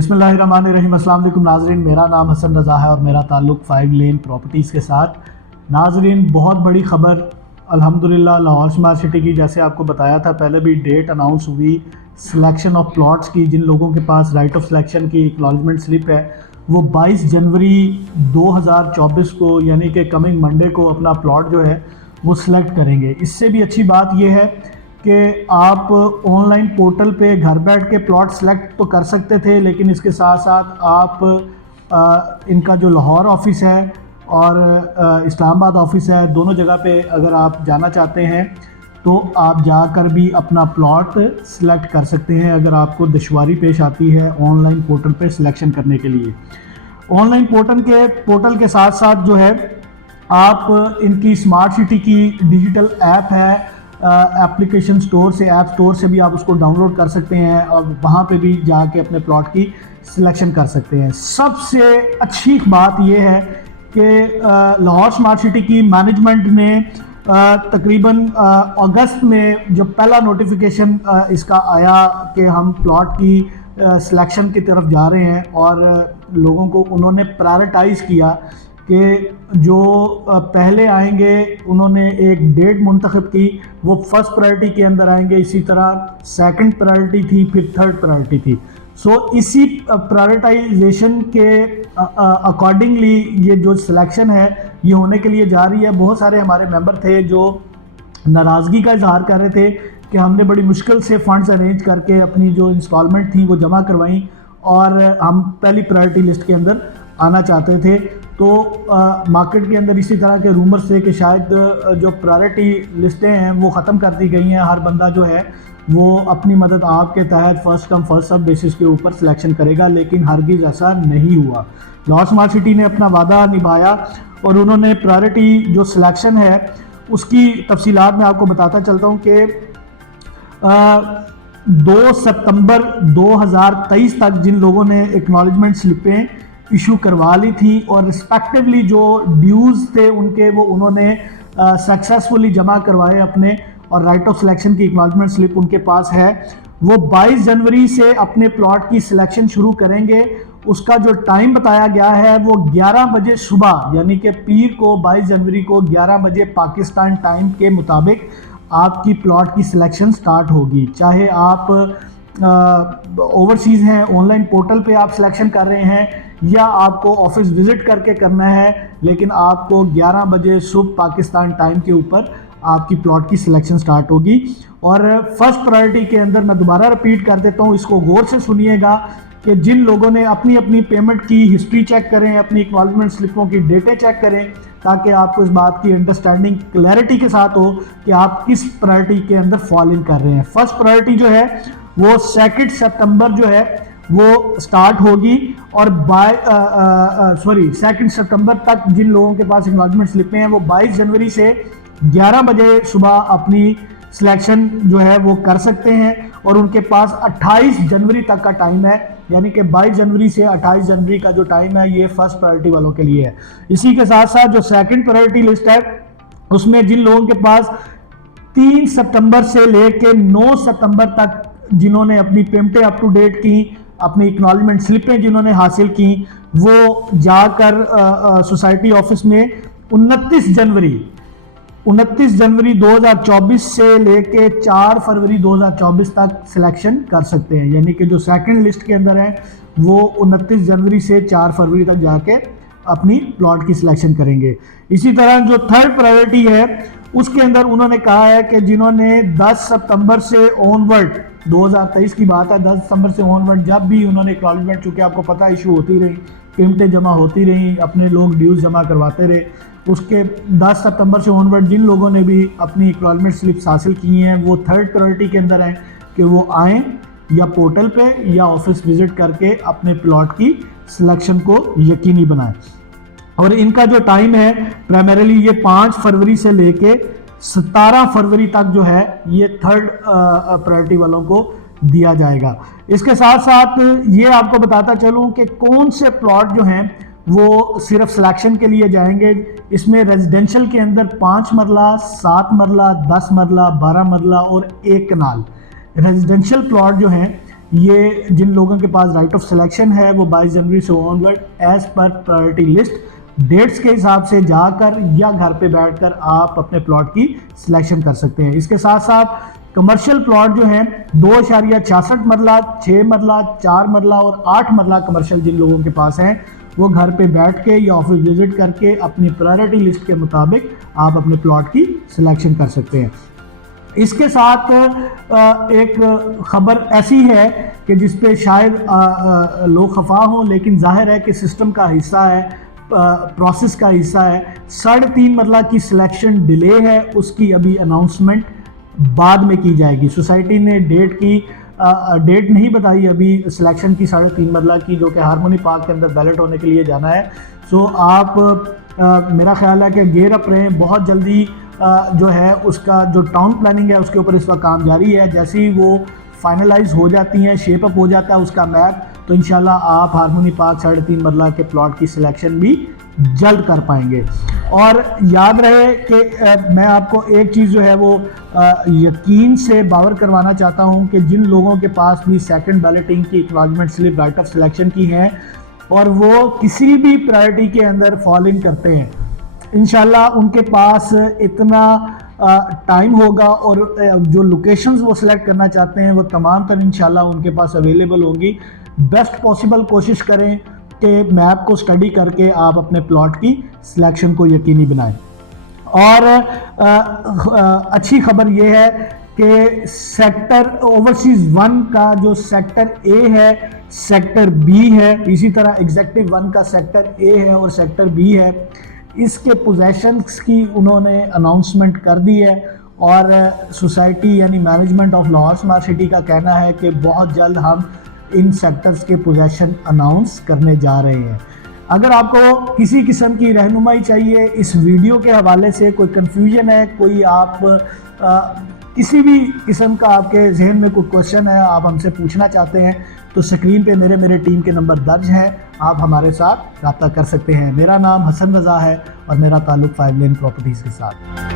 बिस्मिल्लाहिर्रहमानिर्रहीम। अस्सलाम वालेकुम नाज़रीन, मेरा नाम हसन रज़ा है और मेरा ताल्लुक़ 5 लेन प्रॉपर्टीज़ के साथ। नाज़रीन, बहुत बड़ी ख़बर अल्हम्दुलिल्लाह लाहौर स्मार्ट सिटी की, जैसे आपको बताया था पहले भी, डेट अनाउंस हुई सिलेक्शन ऑफ प्लॉट्स की। जिन लोगों के पास राइट ऑफ सिलेक्शन की एक्नॉलेजमेंट स्लिप है वो 22 जनवरी 2024 को यानी कि कमिंग मंडे को अपना प्लॉट जो है वो सिलेक्ट करेंगे। इससे भी अच्छी बात यह है कि आप ऑनलाइन पोर्टल पे घर बैठ के प्लॉट सेलेक्ट तो कर सकते थे, लेकिन इसके साथ साथ आप इनका जो लाहौर ऑफिस है और इस्लामाबाद ऑफिस है, दोनों जगह पे अगर आप जाना चाहते हैं तो आप जाकर भी अपना प्लॉट सिलेक्ट कर सकते हैं अगर आपको दुश्वारी पेश आती है ऑनलाइन पोर्टल पे सिलेक्शन करने के लिए। ऑनलाइन पोर्टल के साथ साथ जो है आप इनकी स्मार्ट सिटी की डिजिटल ऐप है, एप्लीकेशन स्टोर से, ऐप स्टोर से भी आप उसको डाउनलोड कर सकते हैं और वहाँ पे भी जाके अपने प्लॉट की सिलेक्शन कर सकते हैं। सबसे अच्छी बात यह है कि लाहौर स्मार्ट सिटी की मैनेजमेंट ने तकरीबन अगस्त में जब पहला नोटिफिकेशन इसका आया कि हम प्लॉट की सिलेक्शन की तरफ जा रहे हैं, और लोगों को उन्होंने प्रायोरिटाइज़ किया कि जो पहले आएंगे उन्होंने एक डेट मुंतखब की, वो फर्स्ट प्रायोरिटी के अंदर आएंगे। इसी तरह सेकंड प्रायोरिटी थी, फिर थर्ड प्रायोरिटी थी। इसी प्रायोरिटाइजेशन के अकॉर्डिंगली ये जो सिलेक्शन है ये होने के लिए जा रही है। बहुत सारे हमारे मेंबर थे जो नाराज़गी का इजहार कर रहे थे कि हमने बड़ी मुश्किल से फंड्स अरेंज करके अपनी जो इंस्टॉलमेंट थी वो जमा करवाई और हम पहली प्रायोरिटी लिस्ट के अंदर आना चाहते थे। तो मार्केट के अंदर इसी तरह के रूमर्स थे कि शायद जो प्रायोरिटी लिस्टें हैं वो ख़त्म कर दी गई हैं, हर बंदा जो है वो अपनी मदद आपके तहत first come first serve basis के ऊपर सिलेक्शन करेगा, लेकिन हरगिज़ ऐसा नहीं हुआ। लाहौर स्मार्ट सिटी ने अपना वादा निभाया और उन्होंने प्रायोरिटी जो सिलेक्शन है उसकी तफसीलात मैं आपको बताता चलता हूँ कि 2 सितंबर 2023 तक जिन लोगों ने एक्नॉलेजमेंट स्लिपें इशू करवा ली थी और रिस्पेक्टिवली जो ड्यूज़ थे उनके वो उन्होंने सक्सेसफुली जमा करवाए अपने, और राइट ऑफ सिलेक्शन की एक्नॉलेजमेंट स्लिप उनके पास है, वो 22 जनवरी से अपने प्लॉट की सिलेक्शन शुरू करेंगे। उसका जो टाइम बताया गया है वो 11 बजे सुबह, यानी कि पीर को 22 जनवरी को 11 बजे पाकिस्तान टाइम के मुताबिक आपकी प्लॉट की सिलेक्शन स्टार्ट होगी। चाहे आप ओवरसीज़ हैं, ऑनलाइन पोर्टल पे आप सिलेक्शन कर रहे हैं, या आपको ऑफिस विज़िट करके करना है, लेकिन आपको 11 बजे सुबह पाकिस्तान टाइम के ऊपर आपकी प्लॉट की सिलेक्शन स्टार्ट होगी। और फर्स्ट प्रायोरिटी के अंदर मैं दोबारा रिपीट कर देता हूँ, इसको गौर से सुनिएगा कि जिन लोगों ने अपनी अपनी पेमेंट की हिस्ट्री चेक करें, अपनी एक्नॉलेजमेंट स्लिपों की डेटें चेक करें, ताकि आपको इस बात की अंडरस्टैंडिंग क्लैरिटी के साथ हो कि आप किस प्रायोरिटी के अंदर फॉल इन कर रहे हैं। फर्स्ट प्रायोरिटी जो है वो 2 सितंबर जो है वो स्टार्ट होगी और 2 सितंबर तक जिन लोगों के पास एक्नॉलेजमेंट स्लिपें हैं वो 22 जनवरी से 11 बजे सुबह अपनी सिलेक्शन जो है वो कर सकते हैं, और उनके पास 28 जनवरी तक का टाइम है, यानी कि 22 जनवरी से 28 जनवरी का जो टाइम है ये फर्स्ट प्रायोरिटी वालों के लिए है। इसी के साथ साथ जो सेकंड प्रायोरिटी लिस्ट है उसमें जिन लोगों के पास 3 सितंबर से लेकर 9 सितंबर तक जिन्होंने अपनी पेमेंटें अप टू डेट की, अपनी एक्नॉलेजमेंट स्लिपें जिन्होंने हासिल की, वो जाकर सोसाइटी ऑफिस में 29 जनवरी 2024 से लेके 4 फरवरी 2024 तक सिलेक्शन कर सकते हैं। यानी कि जो सेकंड लिस्ट के अंदर है वो 29 जनवरी से 4 फरवरी तक जाके अपनी प्लॉट की सिलेक्शन करेंगे। इसी तरह जो थर्ड प्रायोरिटी है उसके अंदर उन्होंने कहा है कि जिन्होंने 10 सितंबर से ऑनवर्ड, 2023 की बात है, 10 सितंबर से ऑनवर्ड जब भी उन्होंने एक्नॉलेजमेंट, चूँकि आपको पता इशू होती रही, पेमेंटें जमा होती रही, अपने लोग ड्यूज़ जमा करवाते रहे, उसके 10 सितंबर से ऑनवर्ड जिन लोगों ने भी अपनी एक्नॉलेजमेंट स्लिप्स हासिल की हैं वो थर्ड प्रायोरिटी के अंदर हैं कि वो आएँ या पोर्टल पे या ऑफिस विज़िट करके अपने प्लॉट की सिलेक्शन को यकीनी बनाएं। और इनका जो टाइम है प्राइमरीली ये 5 फरवरी से लेके 17 फरवरी तक जो है ये थर्ड प्रायोरिटी वालों को दिया जाएगा। इसके साथ साथ ये आपको बताता चलूँ कि कौन से प्लॉट जो हैं वो सिर्फ सिलेक्शन के लिए जाएंगे। इसमें रेजिडेंशियल के अंदर 5 मरला, 7 मरला, 10 मरला, 12 मरला और 1 कनाल रेजिडेंशियल प्लॉट जो हैं ये जिन लोगों के पास राइट ऑफ सिलेक्शन है वो 22 जनवरी से onward as per priority list dates के हिसाब से जाकर या घर पे बैठकर आप अपने प्लॉट की सिलेक्शन कर सकते हैं। इसके साथ साथ कमर्शियल प्लॉट जो हैं 2.66 मरला, 6 मरला, 4 मरला और 8 मरला कमर्शियल जिन लोगों के पास हैं वो घर पे बैठ के या ऑफिस विजिट करके अपनी प्रायोरिटी लिस्ट के मुताबिक आप अपने प्लॉट की सिलेक्शन कर सकते हैं। इसके साथ एक खबर ऐसी है कि जिसपे शायद लोग खफा हों, लेकिन जाहिर है कि सिस्टम का हिस्सा है, प्रोसेस का हिस्सा है। 3.5 मरला की सिलेक्शन डिले है, उसकी अभी अनाउंसमेंट बाद में की जाएगी। सोसाइटी ने डेट नहीं बताई अभी सिलेक्शन की 3.5 मरला की, जो कि हारमोनी पार्क के अंदर बैलेट होने के लिए जाना है। सो आप मेरा ख्याल है कि गेयर अप रहें, बहुत जल्दी जो है उसका जो टाउन प्लानिंग है उसके ऊपर इस वक्त काम जारी है। जैसे ही वो फाइनलाइज हो जाती हैं, शेप अप हो जाता है उसका मैप, तो इंशाल्लाह आप हारमोनी पार्क 3.5 मरला के प्लॉट की सिलेक्शन भी जल्द कर पाएंगे। और याद रहे कि मैं आपको एक चीज़ जो है वो यकीन से बावर करवाना चाहता हूँ कि जिन लोगों के पास भी सेकंड बैलेटिंग की acknowledgement slip right of selection की है और वो किसी भी प्रायोरिटी के अंदर फॉल इन करते हैं, इंशाल्लाह उनके पास इतना टाइम होगा और जो लोकेशंस वो सिलेक्ट करना चाहते हैं वो तमाम तर इंशाल्लाह उनके पास अवेलेबल होंगी। बेस्ट पॉसिबल कोशिश करें कि मैप को स्टडी करके आप अपने प्लॉट की सिलेक्शन को यकीनी बनाएं। और अच्छी खबर ये है कि सेक्टर ओवरसीज़ 1 का जो सेक्टर ए है, सेक्टर बी है, इसी तरह एग्जेक्टिव 1 का सेक्टर ए है और सेक्टर बी है, इसके पोजेशंस की उन्होंने अनाउंसमेंट कर दी है। और सोसाइटी यानी management of Lahore smart city का कहना है कि बहुत जल्द हम इन सेक्टर्स के पोजेशन अनाउंस करने जा रहे हैं। अगर आपको किसी किस्म की रहनुमाई चाहिए इस वीडियो के हवाले से, कोई कन्फ्यूजन है, कोई आप किसी भी किस्म का आपके जहन में कोई क्वेश्चन है, आप हमसे पूछना चाहते हैं, तो स्क्रीन पे मेरे टीम के नंबर दर्ज हैं, आप हमारे साथ रब्ता कर सकते हैं। मेरा नाम हसन रज़ा है और मेरा ताल्लुक़ 5 लेन प्रॉपर्टीज़ के साथ।